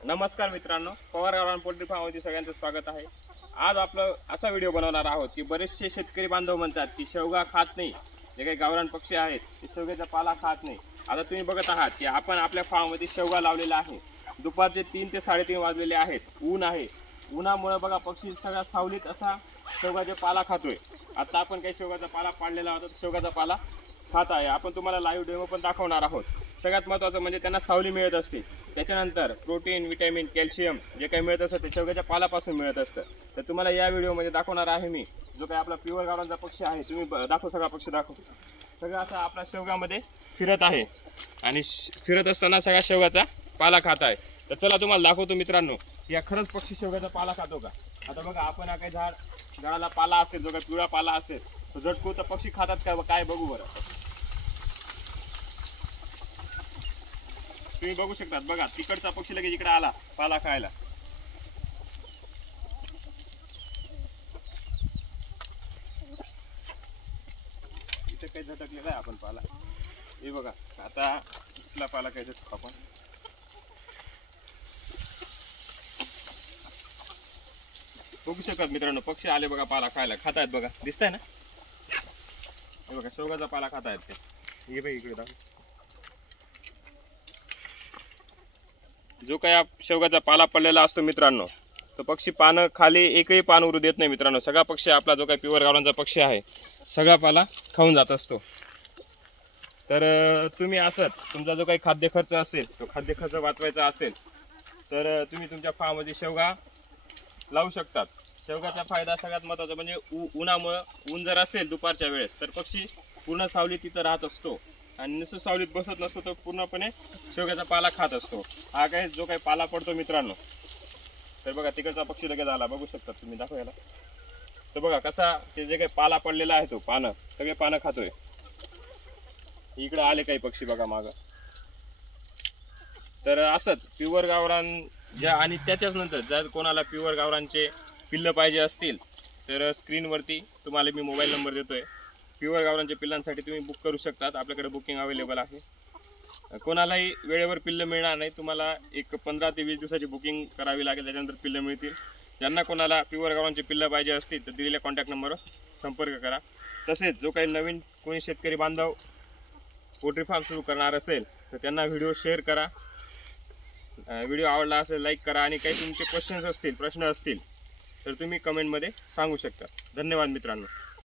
नमस्कार मित्रांनो, पवार गावरान पोल्ट्री फार्ममध्ये सगळ्यांचं स्वागत आहे। आज आपलं असा व्हिडिओ बनवणार आहोत की बरेचसे शेतकरी बांधव म्हणतात की शेवगा खात नाही, जे काही गावरान पक्षी आहेत ते शेवग्याचा पाला खात नाही। आता तुम्ही बघत आहात की आपण आपल्या फार्ममध्ये शेवगा लावलेला आहे। दुपारचे 3 ते 3:30 वाजलेले आहेत, ऊन आहे। उन्हामुळे बघा पक्षी सगळ्या सावलीत असा शेवगाचा पाला खातोय। आता आपण काही शेवगाचा पाला पाडलेला होता, शेवगाचा पाला खात आहे। आपण तुम्हाला लाईव्ह डेमो पण दाखवणार आहोत। सगळ्यात महत्त्वाचं म्हणजे त्यांना सावली मिळत असते, त्याच्यानंतर प्रोटीन, विटॅमिन, कॅल्शियम जे काही मिळत असतं ते शेवग्याच्या पालापासून मिळत असतं। तर तुम्हाला या व्हिडिओमध्ये दाखवणार आहे मी जो काही आपला प्युअर गावरानचा पक्षी आहे। तुम्ही दाखव, सगळा पक्षी दाखव। सगळं असं आपल्या शेवगामध्ये फिरत आहे आणि फिरत असताना सगळा शेवगाचा पाला खात आहे। तर चला तुम्हाला दाखवतो मित्रांनो, या खरंच पक्षी शेवगाचा पाला खातो का। आता बघा, आपण हा काही झाडाला पाला असेल, जो काही पिवळा पाला असेल तो झटकू तर पक्षी खातात का काय बघू बरं। तुम्ही बघू शकतात, बघा तिकडचा पक्षी लगेच इकडे आला पाला खायला। इथे काही झटकलेला आहे आपण पाला, हे बघा। आता इथला पाला काय झटकू आपण, बघू शकतात मित्रांनो, पक्षी आले बघा पाला खायला, खात आहेत बघा, दिसतंय ना। हे बघा शेवगाचा पाला खात आहेत ते, हे बघा इकडे दाखव। जो काही शेवगाचा पाला पडलेला असतो मित्रांनो, तो पक्षी पानं खाली एकही पान उरू देत नाही मित्रांनो। सगळा पक्षी आपला जो काही प्युअर गावरानचा पक्षी आहे सगळा पाला खाऊन जात असतो। तर तुम्ही असत तुमचा जो काही खाद्य खर्च असेल, तो खाद्य खर्च वाचवायचा असेल तर तुम्ही तुमच्या फार्ममध्ये शेवगा लावू शकतात। शेवगाचा फायदा सगळ्यात महत्त्वाचा म्हणजे उन्हामुळे, ऊन जर असेल दुपारच्या वेळेस तर पक्षी पूर्ण सावलीत तिथं राहत असतो आणि नुसतं सावलीत बसत नसतो, तो पूर्णपणे शेवग्याचा पाला खात असतो। हा काय जो काही पाला पडतो मित्रांनो, तर बघा तिकडचा पक्षी लगेच आला, बघू शकता तुम्ही, दाखव याला। तर बघा कसा ते जे काही पाला पडलेला आहे तो पानं सगळे पानं खातोय। इकडे आले काही पक्षी बघा मागं। तर असंच प्युअर गावरान ज्या, आणि त्याच्याच नंतर जर कोणाला प्युअर गावरानचे पिल्लं पाहिजे असतील तर स्क्रीनवरती तुम्हाला मी मोबाईल नंबर देतोय। प्युअर गावरानच्या पिल्लांसाठी तुम्ही बुक करू शकतात, आपल्याकडे बुकिंग अवेलेबल आहे। कोणालाही वेळेवर पिल्लं मिळणार नाही, तुम्हाला एक 15 ते 20 दिवसाची बुकिंग करावी लागेल, त्याच्यानंतर पिल्लं मिळतील। ज्यांना कोणाला प्युअर गावरानचे पिल्लं पाहिजे असतील तर दिलेल्या कॉन्टॅक्ट नंबरवर संपर्क करा। तसेच जो काही नवीन कोणी शेतकरी बांधव पोल्ट्री फार्म सुरू करणार असेल तर त्यांना व्हिडिओ शेअर करा। व्हिडिओ आवडला असेल लाईक करा, आणि काही तुमचे क्वेश्चन्स असतील, प्रश्न असतील तर तुम्ही कमेंटमध्ये सांगू शकता। धन्यवाद मित्रांनो।